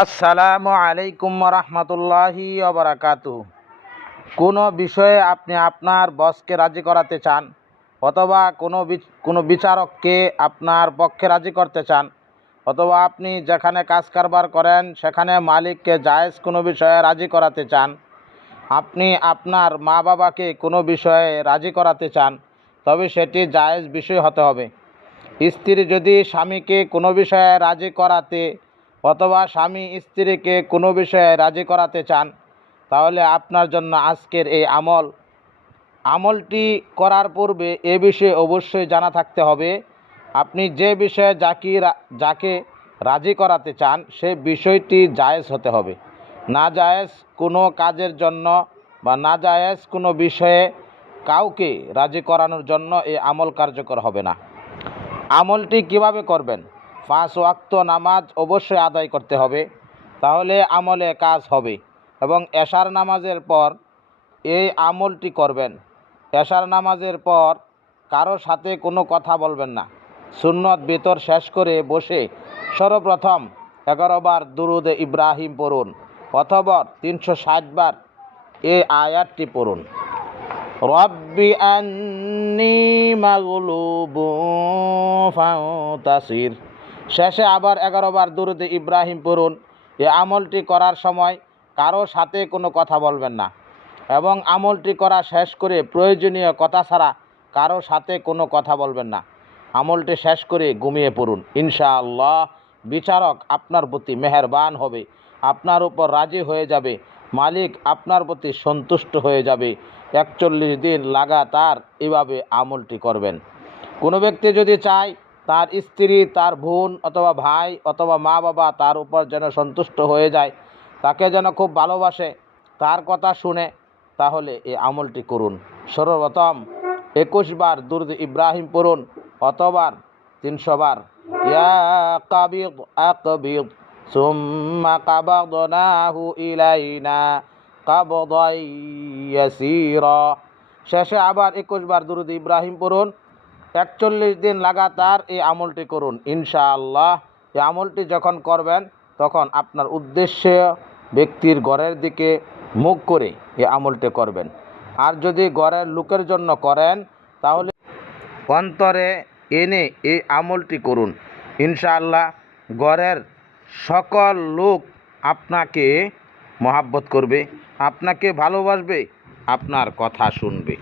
আসসালামু আলাইকুম রহমতুল্লাহি অবরাকাতু কোনো বিষয়ে আপনি আপনার বসকে রাজি করাতে চান অথবা কোনো কোনো বিচারককে আপনার পক্ষে রাজি করতে চান অথবা আপনি যেখানে কাজ কারবার করেন সেখানে মালিককে জায়েজ কোনো বিষয়ে রাজি করাতে চান, আপনি আপনার মা বাবাকে কোনো বিষয়ে রাজি করাতে চান, তবে সেটি জায়েজ বিষয় হতে হবে। স্ত্রী যদি স্বামীকে কোনো বিষয়ে রাজি করাতে অথবা স্বামী স্ত্রীকে কোনো বিষয়ে রাজি করাতে চান, তাহলে আপনার জন্য আজকের এই আমল। আমলটি করার পূর্বে এ বিষয়ে অবশ্যই জানা থাকতে হবে, আপনি যে বিষয়ে যাকে যাকে রাজি করাতে চান, সে বিষয়টি জায়েজ হতে হবে। না জায়েজ কোনো কাজের জন্য বা না জায়েজ কোনো বিষয়ে কাউকে রাজি করানোর জন্য এই আমল কার্যকর হবে না। আমলটি কীভাবে করবেন? পাঁচ ওয়াক্ত নামাজ অবশ্যই আদায় করতে হবে, তাহলে আমলে কাজ হবে। এবং এশার নামাজের পর এই আমলটি করবেন। এশার নামাজের পর কারও সাথে কোনো কথা বলবেন না। সুন্নত বেতর শেষ করে বসে সর্বপ্রথম এগারো বার দুরুদে ইব্রাহিম পড়ুন, অথবা তিনশো ষাট বার এই আয়াতটি পড়ুন। রব্বি আন্নি ফাউতাসির শেষে আবার এগারো বার দুরুদে ইব্রাহিম পড়ুন। এ আমলটি করার সময় কারও সাথে কোনো কথা বলবেন না। এবং আমলটি করা শেষ করে প্রয়োজনীয় কথা ছাড়া কারও সাথে কোনো কথা বলবেন না। আমলটি শেষ করে ঘুমিয়ে পড়ুন। ইনশাআল্লাহ বিচারক আপনার প্রতি মেহেরবান হবে। আপনার উপর রাজি হয়ে যাবে। মালিক আপনার প্রতি সন্তুষ্ট হয়ে যাবে। একচল্লিশ দিন লাগাতার এভাবে আমলটি করবেন। কোনো ব্যক্তি যদি চায় তার স্ত্রী, তার বোন অথবা ভাই অথবা মা বাবা তার উপর যেন সন্তুষ্ট হয়ে যায়, তাকে যেন খুব ভালোবাসে, তার কথা শুনে, তাহলে এই আমলটি করুন। সর্বপ্রথম একুশ বার দুর্দ ইব্রাহিম পড়ুন, অতবার তিনশো বার। ইয়া ইলাইনা শেষে আবার একুশ বার দুরুদ ইব্রাহিম পড়ুন একচল্লিশ দিন লাগাতার এই আমলটি করুন, ইনশাআল্লাহ। এই আমলটি যখন করবেন, তখন আপনার উদ্দেশ্য ব্যক্তির ঘরের দিকে মুখ করে এই আমলটি করবেন। আর যদি ঘরের লোকের জন্য করেন, তাহলে অন্তরে এনে এই আমলটি করুন। ইনশাআল্লাহ, ঘরের সকল লোক আপনাকে মহাব্বত করবে, আপনাকে ভালোবাসবে, আপনার কথা শুনবে।